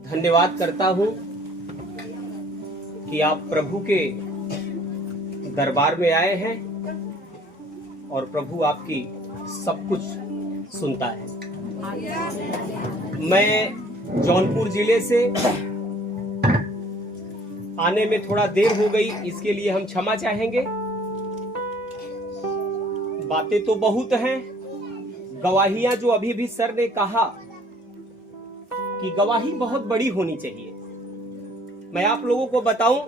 धन्यवाद करता हूं कि आप प्रभु के दरबार में आए हैं और प्रभु आपकी सब कुछ सुनता है। मैं जौनपुर जिले से आने में थोड़ा देर हो गई, इसके लिए हम क्षमा चाहेंगे। बातें तो बहुत हैं, गवाहियां जो अभी भी सर ने कहा कि गवाही बहुत बड़ी होनी चाहिए। मैं आप लोगों को बताऊं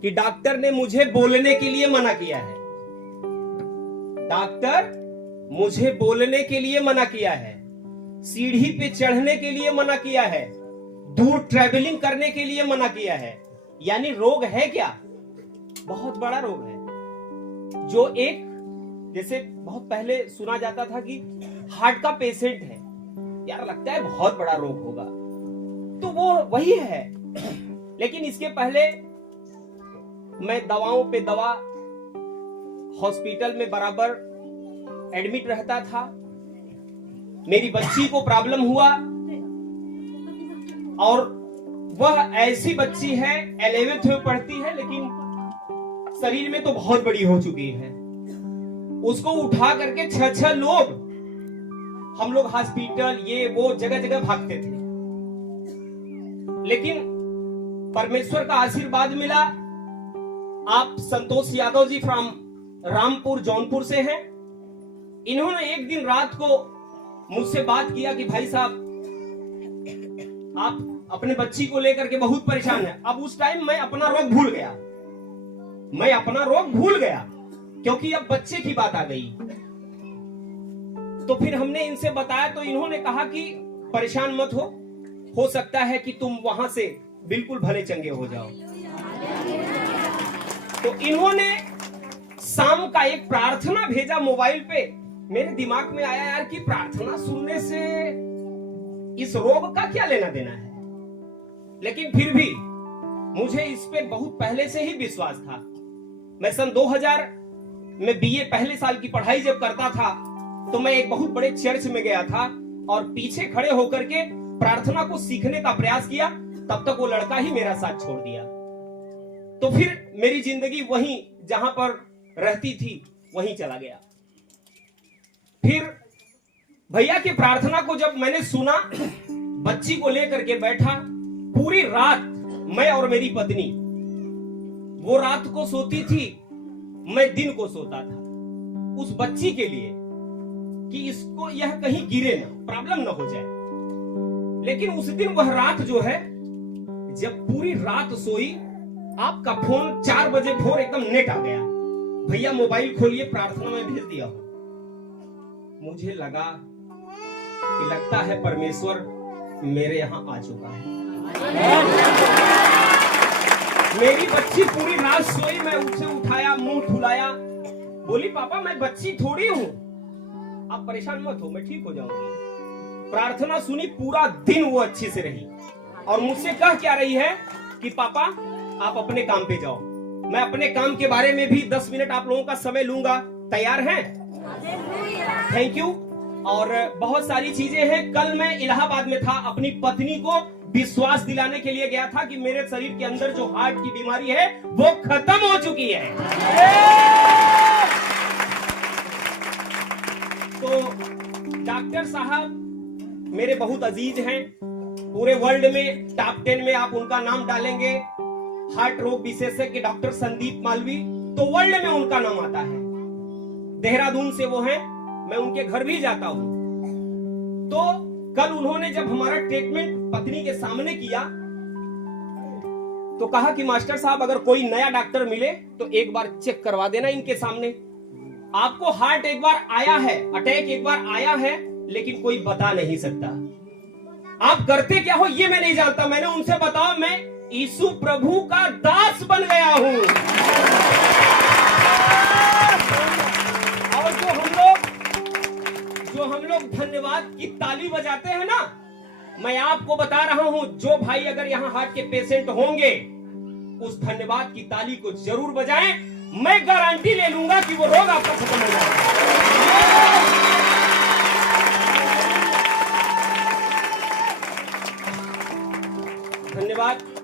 कि डॉक्टर ने मुझे बोलने के लिए मना किया है। डॉक्टर मुझे बोलने के लिए मना किया है, सीढ़ी पे चढ़ने के लिए मना किया है, दूर ट्रैवलिंग करने के लिए मना किया है। यानी रोग है क्या? बहुत बड़ा रोग है, जो एक जैसे बहुत पहले सुना जाता था कि हार्ट का पेशेंट है, यार लगता है बहुत बड़ा रोग होगा, तो वो वही है। लेकिन इसके पहले मैं दवाओं पे दवा, हॉस्पिटल में बराबर एडमिट रहता था। मेरी बच्ची को प्रॉब्लम हुआ और वह ऐसी बच्ची है 11th में पढ़ती है, लेकिन शरीर में तो बहुत बड़ी हो चुकी है। उसको उठा करके 6 लोग हम लोग हॉस्पिटल ये वो जगह जगह भागते थे, लेकिन परमेश्वर का आशीर्वाद मिला। आप संतोष यादव जी फ्रॉम रामपुर जौनपुर से हैं। इन्होंने एक दिन रात को मुझसे बात किया कि भाई साहब आप अपने बच्ची को लेकर के बहुत परेशान हैं। अब उस टाइम मैं अपना रोग भूल गया, क्योंकि अब बच्चे की बात आ गई। तो फिर हमने इनसे बताया तो इन्होंने कहा कि परेशान मत हो सकता है कि तुम वहां से बिल्कुल भले चंगे हो जाओ। तो इन्होंने शाम का एक प्रार्थना भेजा मोबाइल पे। मेरे दिमाग में आया यार कि प्रार्थना सुनने से इस रोग का क्या लेना देना है, लेकिन फिर भी मुझे इस पे बहुत पहले से ही विश्वास था। मैं सन 2000 में बीए पहले साल की पढ़ाई जब करता था तो मैं एक बहुत बड़े चर्च में गया था और पीछे खड़े होकर के प्रार्थना को सीखने का प्रयास किया। तब तक वो लड़का ही मेरा साथ छोड़ दिया। तो फिर मेरी जिंदगी वहीं जहां पर रहती थी वहीं चला गया। फिर भैया की प्रार्थना को जब मैंने सुना, बच्ची को लेकर के बैठा, पूरी रात मैं और मेरी पत्नी, वो रात को सोती थी, मैं दिन को सोता था, उस बच्ची के लिए कि इसको यह कहीं गिरे ना, प्रॉब्लम ना हो जाए। लेकिन उस दिन वह रात जो है, जब पूरी रात सोई, आपका फोन 4 बजे भोर एकदम नेट आ गया, भैया मोबाइल खोलिए, प्रार्थना में भेज दिया हो। मुझे लगा कि लगता है परमेश्वर मेरे यहां आ चुका है। मेरी बच्ची पूरी रात सोई, मैं उसे उठाया, मुंह धुलाया, बोली पापा मैं बच्ची थोड़ी हूं, आप परेशान मत हो, मैं ठीक हो जाऊंगी। प्रार्थना सुनी, पूरा दिन वो अच्छी से रही और मुझसे कह क्या रही है कि पापा आप अपने काम पे जाओ, मैं अपने काम के बारे में भी 10 मिनट आप लोगों का समय लूंगा, तैयार हैं? Thank you. और बहुत सारी चीजें हैं। कल मैं इलाहाबाद में था, अपनी पत्नी को विश्वास दिलाने के लिए गया था कि मेरे शरीर के अंदर जो हार्ट की बीमारी है वो खत्म हो चुकी है। तो डॉक्टर साहब मेरे बहुत अजीज हैं, पूरे वर्ल्ड में टॉप 10 में आप उनका नाम डालेंगे, हार्ट रोग विशेषज्ञ डॉक्टर संदीप मालवी, तो वर्ल्ड में उनका नाम आता है। देहरादून से वो हैं, मैं उनके घर भी जाता हूं। तो कल उन्होंने जब हमारा ट्रीटमेंट पत्नी के सामने किया तो कहा कि मास्टर साहब अगर कोई नया डॉक्टर मिले तो एक बार चेक करवा देना इनके सामने। आपको हार्ट एक बार आया है, अटैक एक बार आया है, लेकिन कोई बता नहीं सकता। आप करते क्या हो ये मैं नहीं जानता। मैंने उनसे बताया मैं यीशु प्रभु का दास बन गया हूं। और जो हम लोग धन्यवाद की ताली बजाते हैं ना, मैं आपको बता रहा हूं, जो भाई अगर यहां हार्ट के पेशेंट होंगे उस धन्यवाद की ताली को जरूर बजाएं। मैं गारंटी ले लूंगा कि वो रोग आपका खत्म हो जाएगा। धन्यवाद।